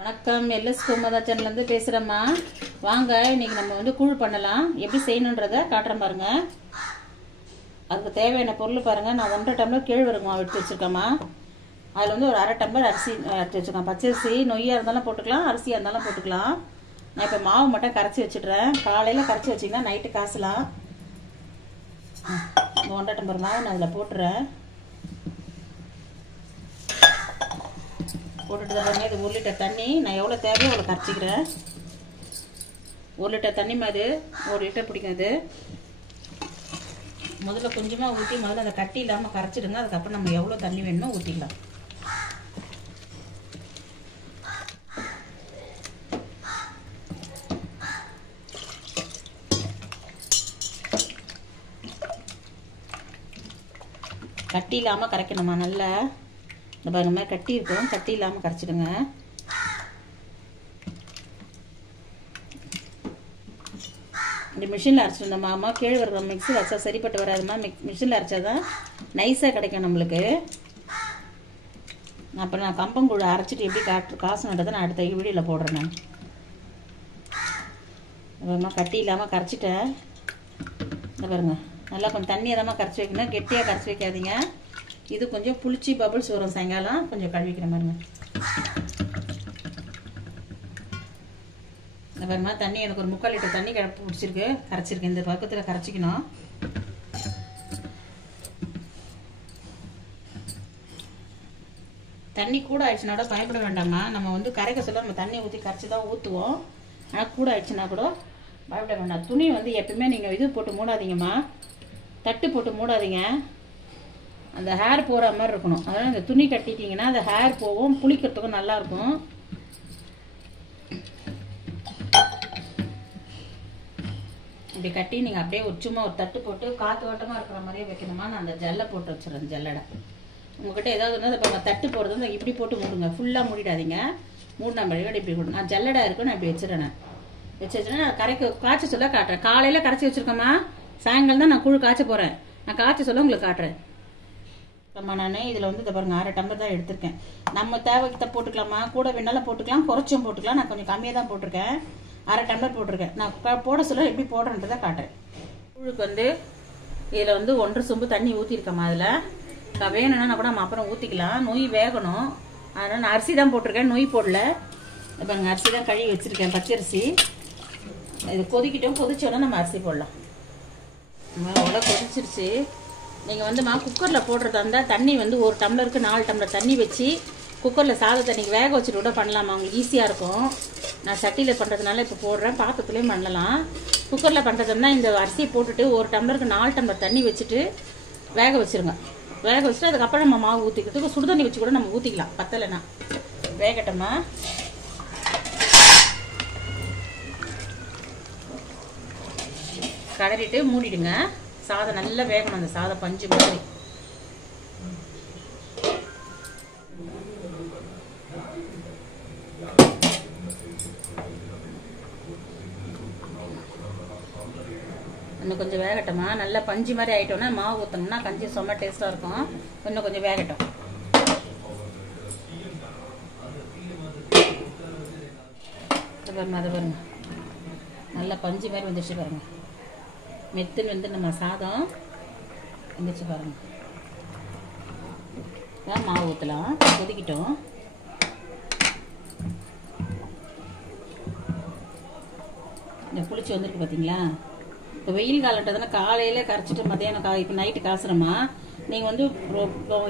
வணக்கம், எல்எஸ் கோமதா சேனல்லேருந்து பேசுகிறேம்மா. வாங்க, இன்றைக்கி நம்ம வந்து கூழ் பண்ணலாம். எப்படி செய்யணுன்றதை காட்டுறேன் பாருங்க. அதுக்கு தேவையான பொருள் பாருங்கள். நான் 1.5 டம்ளர் கேழ்வரகு மாவு எடுத்து வச்சுருக்கேம்மா. அதில் வந்து ஒரு 1/2 டம்ளர் அரிசி எடுத்து வச்சுருக்கேன். பச்சரிசி நொய்யாக இருந்தாலும் போட்டுக்கலாம், அரிசியாக இருந்தாலும் போட்டுக்கலாம். நான் இப்போ மாவு மட்டும் கரைச்சி வச்சுட்றேன். காலையில் கரைச்சி வச்சிங்கன்னா நைட்டு காசலாம். 1.5 டம்ளர் மாவு நான் அதில் போட்டுறேன். போட்டுட்டு பாருங்க. இது 1 லிட்டர் தண்ணி. நான் எவ்வளோ தேவையோ அவ்வளோ கரைச்சிக்கிறேன். 1 லிட்டர் தண்ணி மாதிரி 1 லிட்டர் பிடிக்கும். இது முதல்ல கொஞ்சமாக ஊற்றி முதல்ல அதை கட்டி இல்லாமல் கரைச்சிடுங்க. அதுக்கப்புறம் நம்ம எவ்வளோ தண்ணி வேணுமோ ஊற்றிக்கலாம். கட்டி இல்லாமல் கரைக்கணுமா நல்லா. இந்த பாருங்க, மாதிரி கட்டி இருக்கும். கட்டி இல்லாமல் கரைச்சிடுங்க. இந்த மிஷினில் அரைச்சிட்டு மாமா கேழ்வரகு மிக்ஸியில் அரைச்சா சரிப்பட்டு வராதுமா. மிஷினில் அரைச்சா தான் நைஸாக கிடைக்கும் நம்மளுக்கு. அப்புறம் நான் கம்பங்கூழ் அரைச்சிட்டு எப்படி காசுன்றதை நான் அடுத்த வீடியோவில் போடுறேன். நான் கட்டி இல்லாமல் கரைச்சிட்டேன். இந்த பாருங்க, நல்லா கொஞ்சம் தண்ணியாக தான் கரைச்சி வைக்கணும். கெட்டியாக கரைச்சி வைக்காதீங்க. இது கொஞ்சம் புளிச்சி பபுள்ஸ் வரும். சாயங்காலம் கொஞ்சம் கழுவிக்கிற மாதிரிங்க. இந்த பாருமா, தண்ணி எனக்கு ஒரு 3/4 லிட்டர் தண்ணி பிடிச்சிருக்கு, கரைச்சிருக்கு. இந்த பக்கத்தில் கரைச்சிக்கணும். தண்ணி கூட ஆயிடுச்சுன்னா கூட பயப்பட வேண்டாமா. நம்ம வந்து கரைக்க சொல்ல நம்ம தண்ணி ஊற்றி கரைச்சி தான் ஊற்றுவோம். ஆனால் கூட ஆயிடுச்சுன்னா கூட பயப்பட வேண்டாம். துணி வந்து எப்பவுமே நீங்கள் இது போட்டு மூடாதீங்கம்மா. தட்டு போட்டு மூடாதீங்க. அந்த ஹேர் போகிற மாதிரி இருக்கணும். அதனால் இந்த துணி கட்டிட்டிங்கன்னா அந்த ஹேர் போகும், புளிக்கிறதுக்கும் நல்லாயிருக்கும். இப்படி கட்டி நீங்கள் அப்படியே சும்மா ஒரு தட்டு போட்டு காற்று வட்டமாக இருக்கிற மாதிரியே வைக்கணுமா. நான் அந்த ஜல்லை போட்டு வச்சுருந்தேன். ஜல்லடை உங்கள்கிட்ட ஏதாவது இருந்தால் இப்போ தட்டு போடுறது வந்து இப்படி போட்டு மூடுங்க. ஃபுல்லாக மூடிடாதீங்க. மூடினா மாதிரி இப்படி போடு. நான் ஜல்லடை இருக்கும், நான் இப்படி வச்சுறேன். நான் வச்சுன்னா நான் காய்ச்ச சொல்ல காட்டுறேன். காலையில் கரைச்சி வச்சுருக்கேம்மா. சாயங்காலம் தான் நான் கூழ் காய்ச்ச போகிறேன். நான் காய்ச்ச சொல்ல உங்களுக்கு காட்டுறேன். நான் இதில் வந்து இதை பாருங்க, 1/2 டம்ளர் தான் எடுத்திருக்கேன். நம்ம தேவைக்கு போட்டுக்கலாமா, கூட வேணாலும் போட்டுக்கலாம், குறைச்சும் போட்டுக்கலாம். நான் கொஞ்சம் கம்மியாக தான் போட்டிருக்கேன். 1/2 டம்ளர் போட்டிருக்கேன். நான் போட சொல்ல எப்படி போடுறேன்றதை காட்டுறேன். கூழுக்கு வந்து இதில் வந்து 1/2 சொம்பு தண்ணி ஊற்றிருக்கேம்மா. அதில் வேணும்னா கூட நம்ம அப்புறம் ஊற்றிக்கலாம். நொய் வேகணும், அதனால் நான் அரிசி தான் போட்டிருக்கேன், நொய் போடல. பாருங்க, அரிசி தான் கழுவி வச்சுருக்கேன், பச்சரிசி. இது கொதிக்கிட்டோம். கொதிச்சோன்னா நம்ம அரிசி போடலாம். அவ்வளோ கொதிச்சிருச்சு. நீங்கள் வந்து குக்கரில் போடுறதா இருந்தால் தண்ணி வந்து 1 டம்ளருக்கு 4 டம்ளர் தண்ணி வச்சு குக்கரில் சாத தண்ணிக்கு வேக வச்சுட்டு கூட பண்ணலாமா. உங்களுக்கு ஈஸியாக இருக்கும். நான் சட்டியில் பண்ணுறதுனால இப்போ போடுறேன். பாத்திரத்துலேயும் பண்ணலாம். குக்கரில் பண்ணுறதுன்னா இந்த அரிசியை போட்டுட்டு 1 டம்ளருக்கு 4 டம்ளர் தண்ணி வச்சுட்டு வேக வச்சுருங்க. வேக வச்சுட்டு அதுக்கப்புறம் நம்ம மாவு ஊற்றிக்கிறதுக்கு சுடுதண்ணி வச்சு கூட நம்ம ஊற்றிக்கலாம். பத்தலைன்னா வேகட்டோமா. கலரிட்டு மூடிடுங்க. சாதம் நல்லா வேகணும். அந்த சாதம் பஞ்சு மாதிரி. இன்னும் கொஞ்சம் வேகட்டோமா. நல்லா பஞ்சு மாதிரி ஆயிட்டோம்னா மாவு ஊற்றணும்னா கஞ்சி செம்ம டேஸ்டாக இருக்கும். இன்னும் கொஞ்சம் வேகட்டும். அது பாருங்க, நல்லா பஞ்சு மாதிரி வந்துடுச்சு பாருங்க. மெத்துன்னு வந்து நம்ம சாதம் வந்துச்சு பாருங்க. மாவு ஊற்றலாம். கொதிக்கிட்டோம். இந்த புளிச்சு வந்துருக்கு பார்த்தீங்களா. இப்போ வெயில் காலன்றதுனா காலையில் கரைச்சிட்டு மதியானம் இப்போ நைட்டு காசுறோமா. நீங்கள் வந்து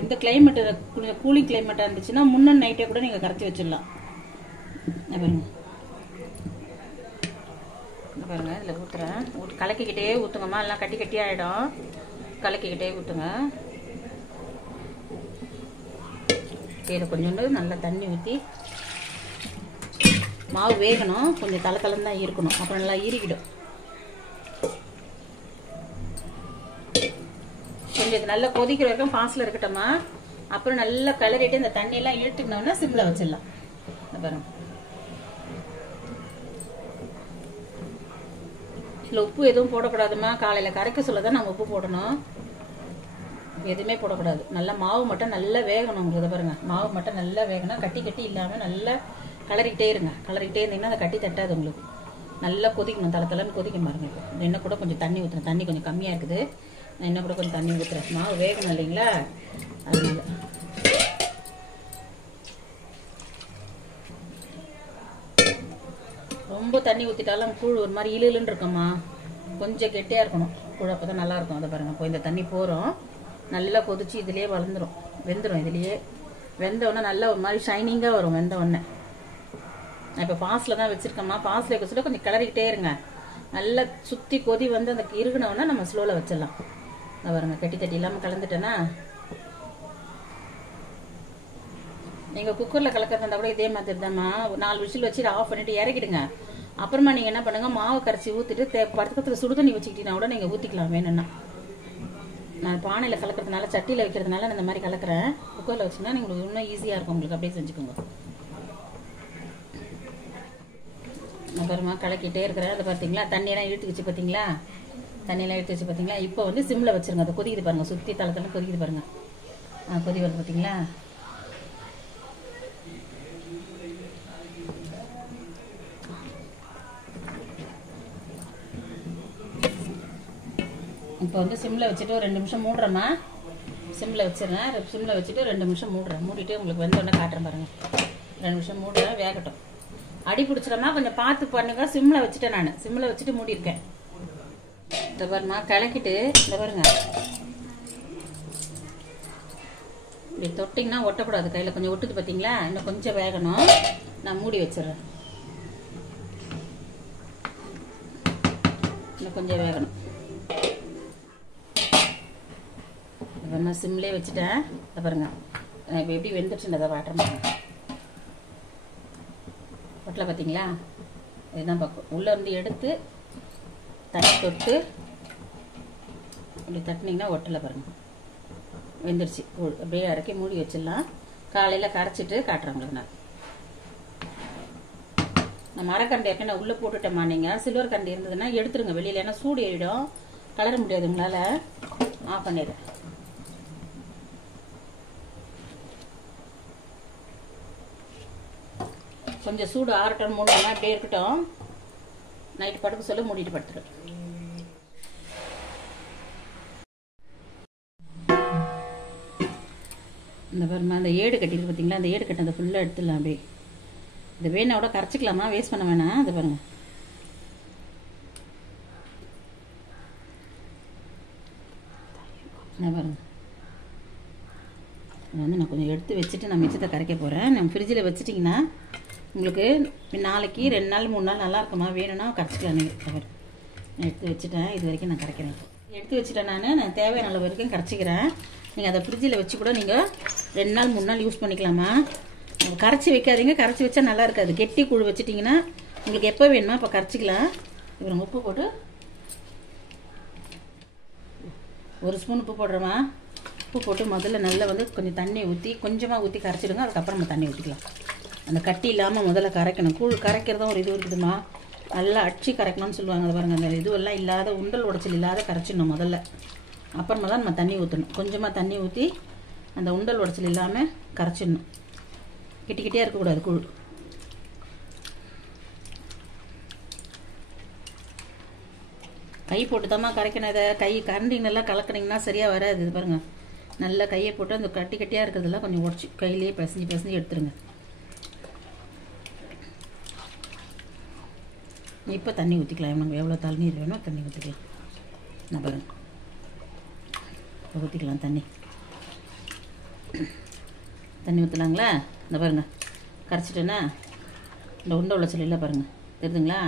இந்த கிளைமேட்டு கொஞ்சம் கூலிங் கிளைமேட்டாக இருந்துச்சுன்னா முன்ன நைட்டே கூட நீங்கள் கரைச்சி வச்சிடலாம். பாருங்க பாருங்க, இதில் ஊற்றுறேன். கலக்கிக்கிட்டே ஊற்றுங்கம்மா. எல்லாம் கட்டி கட்டி ஆகிடும். கலக்கிக்கிட்டே ஊற்றுங்க. இதில் கொஞ்சோண்டு நல்லா தண்ணி ஊற்றி மாவு வேகணும். கொஞ்சம் தலை தான் இருக்கணும். அப்புறம் நல்லா இறுக்கிடும். கொஞ்சம் இது நல்லா கொதிக்கிற வரைக்கும் ஃபாஸ்ட்டில் இருக்கட்டோமா. அப்புறம் நல்லா கிளறிட்டு இந்த தண்ணியெல்லாம் இழுத்துக்கணும்னா சிம்மில் வச்சிடலாம். பாருங்க, இதில் உப்பு எதுவும் போடக்கூடாதுமா. காலையில் கரைக்க சொல்ல தான் நம்ம உப்பு போடணும். எதுவுமே போடக்கூடாது. நல்லா மாவு மட்டும் நல்லா வேகணும். உங்களுக்கு பாருங்க, மாவு மட்டும் நல்லா வேகணும். கட்டி கட்டி இல்லாமல் நல்லா கலரிக்கிட்டே இருங்க. கலரிக்கிட்டே இருந்தீங்கன்னா அதை கட்டி தட்டாது உங்களுக்கு. நல்லா கொதிக்கணும், தலைன்னு கொதிக்கணும் பாருங்க. இப்போ இன்னும் கூட கொஞ்சம் தண்ணி ஊற்றுறேன். தண்ணி கொஞ்சம் கம்மியாக இருக்குது. நான் இன்னும் கூட கொஞ்சம் தண்ணி ஊற்றுறேன். மாவு வேகணும் இல்லைங்களா, அதனால. ரொம்ப தண்ணி ஊற்றிட்டாலும் கூழ் ஒரு மாதிரி இழுன்னு இருக்கம்மா. கொஞ்சம் கெட்டியாக இருக்கணும் கூழ், அப்போ தான் நல்லாயிருக்கும். அதை பாருங்கள், இப்போ இந்த தண்ணி போகிறோம். நல்லா கொதிச்சு இதுலேயே வெந்துடும். இதுலேயே வெந்தவுடனே நல்லா ஒரு மாதிரி ஷைனிங்காக வரும். வெந்தவுடனே நான் இப்போ பாஸில் தான் வச்சுருக்கேம்மா. பாஸில் வைக்க சொல்ல கொஞ்சம் கிளறிக்கிட்டே இருங்க. நல்லா சுற்றி கொதி வந்து அந்த இருகுனவுடனே நம்ம ஸ்லோவில் வச்சிடலாம். அதை பாருங்க, கட்டி தட்டி இல்லாமல் கலந்துட்டேன்னா. நீங்கள் குக்கரில் கலக்கிறதா இருந்தால் கூட இதே மாதிரி தான்மா. 4 விசில் வச்சுட்டு ஆஃப் பண்ணிவிட்டு இறக்கிடுங்க. அப்புறமா நீங்கள் என்ன பண்ணுங்கள், மாவு கரைச்சி ஊற்றிட்டு பக்கத்தில் சுடு தண்ணி வச்சுக்கிட்டீங்கன்னா கூட நீங்கள் ஊற்றிக்கலாம் வேணும்னா. நான் பானையில் கலக்கிறதுனால, சட்டியில் வைக்கிறதுனால நான் இந்த மாதிரி கலக்கிறேன். குக்கரில் வச்சிங்கன்னா உங்களுக்கு இன்னும் ஈஸியாக இருக்கும். உங்களுக்கு அப்படியே செஞ்சுக்கோங்க. அப்புறமா கலக்கிட்டே இருக்கிறேன். அதை பார்த்தீங்களா, தண்ணியெல்லாம் இழுத்து வச்சு பார்த்தீங்களா, தண்ணியெல்லாம் எடுத்து வச்சு பார்த்தீங்களா. இப்போ வந்து சிம்மில் வச்சுருங்க. அதை கொதிக்குது பாருங்கள், சுற்றி தளத்தெல்லாம் கொதிக்குது பாருங்கள். கொதி வருது பார்த்தீங்களா. இப்போ வந்து சிம்மில் வச்சுட்டு ஒரு 2 நிமிஷம் மூடுறேம்மா. சிம்மில் வச்சிடுறேன். சிம்மில் வச்சுட்டு 2 நிமிஷம் மூடுறேன். மூடிட்டு உங்களுக்கு வெந்தோடனே காட்டுறேன் பாருங்கள். 2 நிமிஷம் மூடுறேன், வேகட்டும். அடி பிடிச்சிடமா கொஞ்சம் பார்த்து பண்ணுங்க. சிம்மில் வச்சுட்டேன், நான் சிம்மில் வச்சுட்டு மூடியிருக்கேன். இந்த பாருமா கலக்கிட்டு, இந்த பாருங்க இப்படி தொட்டிங்கன்னா ஒட்டக்கூடாது கையில். கொஞ்சம் ஒட்டுது பார்த்தீங்களா, இன்னும் கொஞ்சம் வேகணும். நான் மூடி வச்சிடுறேன். இன்னும் கொஞ்சம் வேகணும். நான் சிம்லேயே வச்சுட்டேன். இதை பாருங்க, இப்போ எப்படி வெந்துட்டுன்றதை வாட்டுறேன். ஒட்டலை பார்த்தீங்களா, இதுதான் பக்கம். உள்ளே இருந்து எடுத்து தண்ணி தொட்டு இப்படி தட்டினீங்கன்னா ஒட்டலை பாருங்கள், வெந்துருச்சு. அப்படியே இறக்கி மூடி வச்சிடலாம். காலையில் கரைச்சிட்டு காட்டுறேன் உங்களுக்கு. நான் மரக்கண்டு ஏற்கனவே உள்ளே போட்டுட்டேம்மா. நீங்கள் சில்வர் கண்டு இருந்ததுன்னா எடுத்துருங்க வெளியில், ஏன்னா சூடு ஏறிடும், கலர முடியாது உங்களால். ஆஃப் பண்ணிடுறேன். கொஞ்சம் சூடு ஆறட்டும், 3 மணி நேரம் அப்படியே இருக்கட்டும். நைட்டு படுக்க சொல்ல மூடிட்டு படுத்துடும். இந்த பாருமா, அந்த ஏடு கட்டிருக்கு பார்த்தீங்களா, அந்த ஏடு கட்டி அந்த ஃபுல்லாக எடுத்துடலாம். அப்படியே இந்த வேணா கூட கரைச்சிக்கலாமா, வேஸ்ட் பண்ண வேணாம். அது பாருங்க, பாருங்க. வந்து நான் கொஞ்சம் எடுத்து வச்சுட்டு நான் மிச்சத்தை கரைக்க போகிறேன். நம்ம ஃப்ரிட்ஜில் வச்சுட்டிங்கன்னா உங்களுக்கு நாளைக்கு 2 நாள் 3 நாள் நல்லா இருக்குமா, வேணும்னா கரைச்சிக்கலாம். நீங்கள் நான் எடுத்து வச்சுட்டேன். இது வரைக்கும் நான் கரைக்கிறேன். எடுத்து வச்சுட்டேன். நான் தேவையான அளவு வரைக்கும் கரைச்சிக்கிறேன். நீங்கள் அதை ஃப்ரிட்ஜில் வச்சு கூட நீங்கள் 2 நாள் 3 நாள் யூஸ் பண்ணிக்கலாமா. கரைச்சி வைக்காதீங்க, கரைச்சி வச்சா நல்லா இருக்காது. கெட்டி கூழ் வச்சுட்டிங்கன்னா உங்களுக்கு எப்போ வேணுமா அப்போ கரைச்சிக்கலாம். இப்போ நம்ம உப்பு போட்டு 1 ஸ்பூன் உப்பு போடுறோமா. உப்பு போட்டு முதல்ல நல்லா வந்து கொஞ்சம் தண்ணி ஊற்றி கொஞ்சமாக ஊற்றி கரைச்சிடுங்க. அதுக்கப்புறம் நம்ம தண்ணி ஊற்றிக்கலாம். அந்த கட்டி இல்லாமல் முதல்ல கரைக்கணும். கூழ் கரைக்கிறதும் ஒரு இது இருக்குதுமா, நல்லா அடிச்சு கரைக்கணும்னு சொல்லுவாங்க. அதை பாருங்கள், அந்த இதுவெல்லாம் இல்லாத, உண்டல் உடைச்சல் இல்லாத கரைச்சிடணும் முதல்ல. அப்புறமா தான் நம்ம தண்ணி ஊற்றணும். கொஞ்சமாக தண்ணி ஊற்றி அந்த உண்டல் உடைச்சல் இல்லாமல் கரைச்சிடணும். கிட்டிக்கிட்டே இருக்கக்கூடாது கூழ். கை போட்டு தாம்மா கரைக்கணும். இதை கை கரண்டிங்கெல்லாம் கலக்கினீங்கன்னா சரியாக வராது. இது பாருங்கள், நல்லா கையை போட்டு அந்த கட்டி கட்டியாக இருக்கிறதெல்லாம் கொஞ்சம் உடச்சி கையிலேயே பிசைஞ்சு எடுத்துருங்க. இப்போ தண்ணி ஊற்றிக்கலாம். நமக்கு எவ்வளோ தண்ணீர் வேணும் தண்ணி ஊற்றிக்கலாம். நான் பாருங்கள், ஊற்றிக்கலாம். தண்ணி ஊற்றலாங்களா. இந்த பாருங்கள், கரைச்சிட்டேன்னா இந்த உண்டை உளைச்சல் இல்லை பாருங்கள், தெரியுதுங்களா.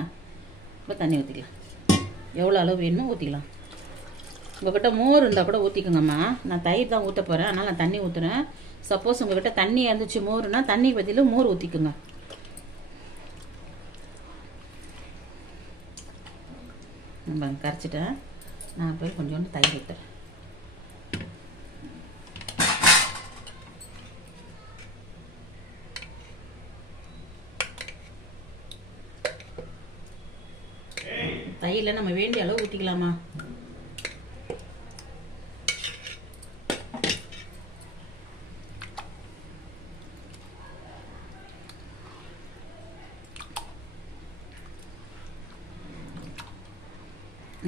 இப்போ தண்ணி ஊற்றிக்கலாம். எவ்வளோ அளவு வேணுமோ ஊற்றிக்கலாம். உங்கள்கிட்ட மோர் இருந்தால் கூட ஊற்றிக்கோங்கம்மா. நான் தயிர் தான் ஊற்ற போகிறேன், அதனால் நான் தண்ணி ஊற்றுறேன். சப்போஸ் உங்கள்கிட்ட தண்ணி இருந்துச்சு மோர்னா தண்ணி பதில் மோர் ஊற்றிக்குங்க. நம்ம கரைச்சிட்டேன். நான் போய் கொஞ்சோண்டு தயிர் ஊற்றுறேன். தயிரில் நம்ம வேண்டிய அளவு ஊற்றிக்கலாமா.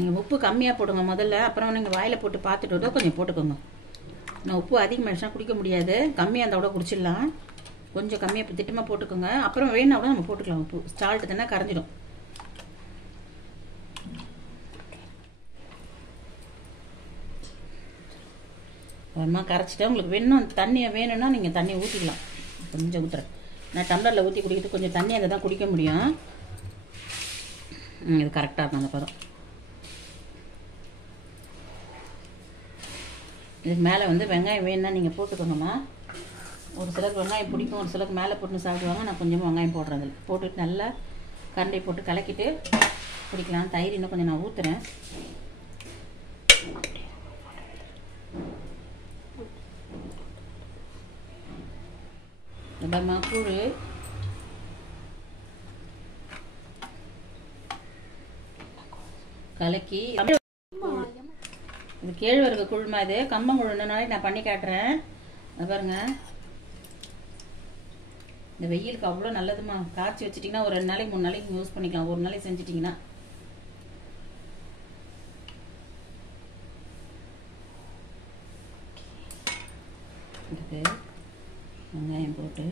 நீங்கள் உப்பு கம்மியாக போடுங்க முதல்ல, அப்புறம் நீங்கள் வாயில் போட்டு பார்த்துட்டு கொஞ்சம் போட்டுக்கோங்க. நான் உப்பு அதிகமாகிடுச்சுன்னா குடிக்க முடியாது, கம்மியாக இருந்தால் கூட குடிச்சிடலாம். கொஞ்சம் கம்மியாக திட்டமாக போட்டுக்கோங்க, அப்புறம் வேணா கூட நம்ம போட்டுக்கலாம். உப்பு சால்ட்டு தானே கரைஞ்சிடும். அப்புறமா கரைச்சிட்டு உங்களுக்கு வேணும் தண்ணியை வேணும்னா நீங்கள் தண்ணி ஊற்றிக்கலாம். கொஞ்சம் ஊற்றுறேன், நான் டம்ளரில் ஊற்றி குடிக்கிறது கொஞ்சம் தண்ணி அதை தான் குடிக்க முடியும். இது கரெக்டாக இருக்கும் அந்த பதம். இதுக்கு மேலே வந்து வெங்காயம் வேணும்னா நீங்கள் போட்டுக்கோங்கம்மா. ஒரு சிலருக்கு வெங்காயம் பிடிக்கும், ஒரு சிலருக்கு மேலே போட்டு சாப்பிடுவாங்க. நான் கொஞ்சமாக வெங்காயம் போடுறேன். அதில் போட்டுட்டு நல்லா கரண்டி போட்டு கலக்கிட்டு குடிக்கலாம். தயிர் இன்னும் கொஞ்சம் நான் ஊற்றுறேன். இந்த கூழ் கலக்கி, இது கேழ்வரகு குழுமா, இது கம்பங்கூழ் இன்னொரு நாளைக்கு நான் பண்ணி காட்டுறேன். அது பாருங்க, இந்த வெயிலுக்கு அவ்வளோ நல்லதுமா. காய்ச்சி வச்சிட்டிங்கன்னா ஒரு 2 நாளைக்கு 3 நாளைக்கு யூஸ் பண்ணிக்கலாம். ஒரு நாளைக்கு செஞ்சிட்டிங்கன்னா. இதுக்கு வெங்காயம் போட்டு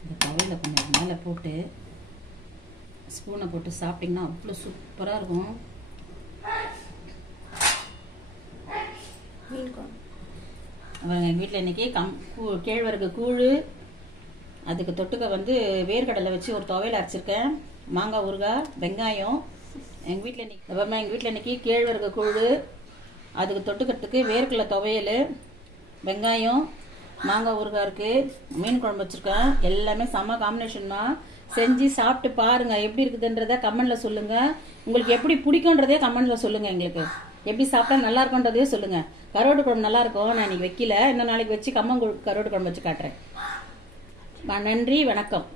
இந்த தவையில் கொஞ்சம் மேலே போட்டு ஸ்பூனை போட்டு சாப்பிட்டிங்கன்னா அவ்வளோ சூப்பராக இருக்கும். அவங்க எங்கள் வீட்டில் இன்றைக்கி கேழ்வரகு கூழ், அதுக்கு தொட்டுக்க வந்து வேர்க்கடலை வச்சு ஒரு துவையல் அரைச்சிருக்கேன். மாங்காய் ஊறுகாய், வெங்காயம். எங்கள் வீட்டில் இன்றைக்கி கேழ்வரகு கூழ், அதுக்கு தொட்டுக்கிறதுக்கு வேர்க்கடலை துவையல், வெங்காயம், மாங்காய் ஊறுகாய் இருக்குது, மீன் குழம்பு வச்சுருக்கேன். எல்லாமே செம்ம காம்பினேஷன்மா. செஞ்சு சாப்பிட்டு பாருங்கள், எப்படி இருக்குதுன்றதை கமெண்டில் சொல்லுங்கள். உங்களுக்கு எப்படி பிடிக்குன்றதே கமெண்டில் சொல்லுங்கள். எங்களுக்கு எப்படி சாப்பிட்டா நல்லா இருக்குன்றதே சொல்லுங்கள். கருவாட்டு குழம்பு நல்லாயிருக்கும். நான் இன்றைக்கி வைக்கல, இன்னும் நாளைக்கு வச்சு கருவாட்டு குழம்பு வச்சு காட்டுறேன். நன்றி, வணக்கம்.